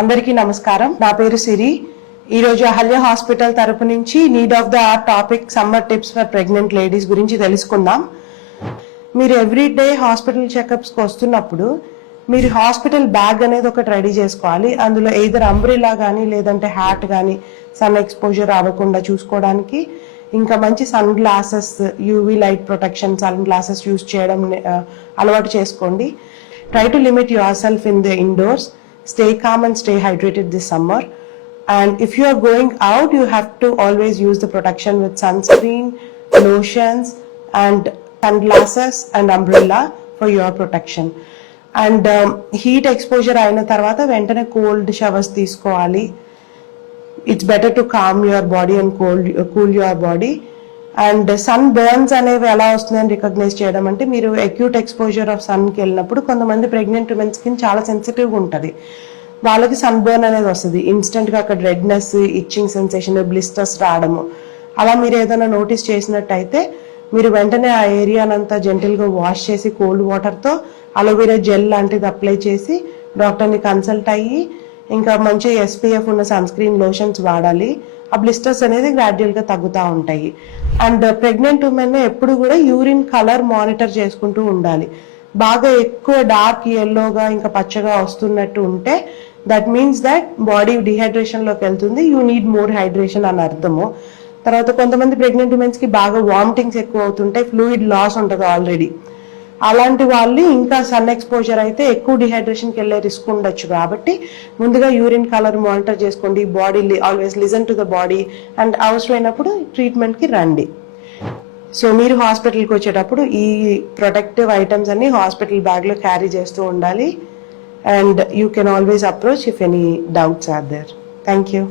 అందరికీ నమస్కారం. నా పేరు సిరి. ఈ రోజు అహల్య హాస్పిటల్ తరపు నుంచి need of the our topic summer tips for pregnant ladies గురించి తెలుసుకుందాం. మీరు ఎవ్రీడే హాస్పిటల్ చెకప్స్ కి వస్తున్నప్పుడు మీరు హాస్పిటల్ బ్యాగ్ అనేది ఒకటి రెడీ చేసుకోవాలి. అందులో ఎయిదర్ అంబ్రెల్లా కానీ లేదంటే హ్యాట్ కానీ సన్ ఎక్స్పోజర్ అవ్వకుండా చూసుకోవడానికి, ఇంకా మంచి sunglasses, UV light protection sunglasses use చేయడం అలవాటు చేసుకోండి. Try to limit yourself in the indoors. Stay calm and stay hydrated this summer. And if you are going out, you have to always use the protection with sunscreen, lotions, and sunglasses and umbrella for your protection. And heat exposure ayina tarvata ventane cold showers teesukovali. It's better to calm your body and cool your body. And sunburns అనేవి ఎలా వస్తుందని recognise చేయడం అంటే, మీరు acute exposure of సన్కి వెళ్ళినప్పుడు కొంతమంది pregnant women skin చాలా సెన్సిటివ్గా ఉంటుంది. వాళ్ళకి సన్ బర్న్ అనేది వస్తుంది. ఇన్స్టెంట్గా అక్కడ రెడ్నెస్, ఇచ్చింగ్ సెన్సేషన్, బ్లిస్టర్స్ రావడము. అలా మీరు ఏదైనా నోటీస్ చేసినట్టయితే మీరు వెంటనే ఆ ఏరియానంతా జెంటిల్గా వాష్ చేసి కోల్డ్ వాటర్తో అలోవెరా జెల్ లాంటిది అప్లై చేసి డాక్టర్ని కన్సల్ట్ అయ్యి ఇంకా మంచి SPF ఉన్న సన్ స్క్రీన్ లోషన్స్ వాడాలి. ఆ బ్లిస్టర్స్ అనేది గ్రాడ్యువల్ గా తగ్గుతూ ఉంటాయి. అండ్ ప్రెగ్నెంట్ ఉమెన్ ఎప్పుడు కూడా యూరిన్ కలర్ మానిటర్ చేసుకుంటూ ఉండాలి. బాగా ఎక్కువ డార్క్ ఎల్లోగా ఇంకా పచ్చగా వస్తున్నట్టు ఉంటే that means that body dehydration లోకి వెళ్తుంది. యూ నీడ్ మోర్ హైడ్రేషన్ అని అర్థము. తర్వాత కొంతమంది ప్రెగ్నెంట్ ఉమెన్స్ కి బాగా వామిటింగ్స్ ఎక్కువ అవుతుంటాయి, ఫ్లూయిడ్ లాస్ ఉంటుంది ఆల్రెడీ. అలాంటి వాళ్ళు ఇంకా సన్ ఎక్స్పోజర్ అయితే ఎక్కువ డిహైడ్రేషన్కి వెళ్ళే రిస్క్ ఉండొచ్చు. కాబట్టి ముందుగా యూరిన్ కలర్ మానిటర్ చేసుకోండి. Body always listen to the body and అవసరమైనప్పుడు ట్రీట్మెంట్కి రండి. సో మీరు హాస్పిటల్కి వచ్చేటప్పుడు ఈ ప్రొటెక్టివ్ ఐటమ్స్ అన్ని హాస్పిటల్ బ్యాగ్లో క్యారీ చేస్తూ ఉండాలి. And you can always approach if any doubts are there. Thank you.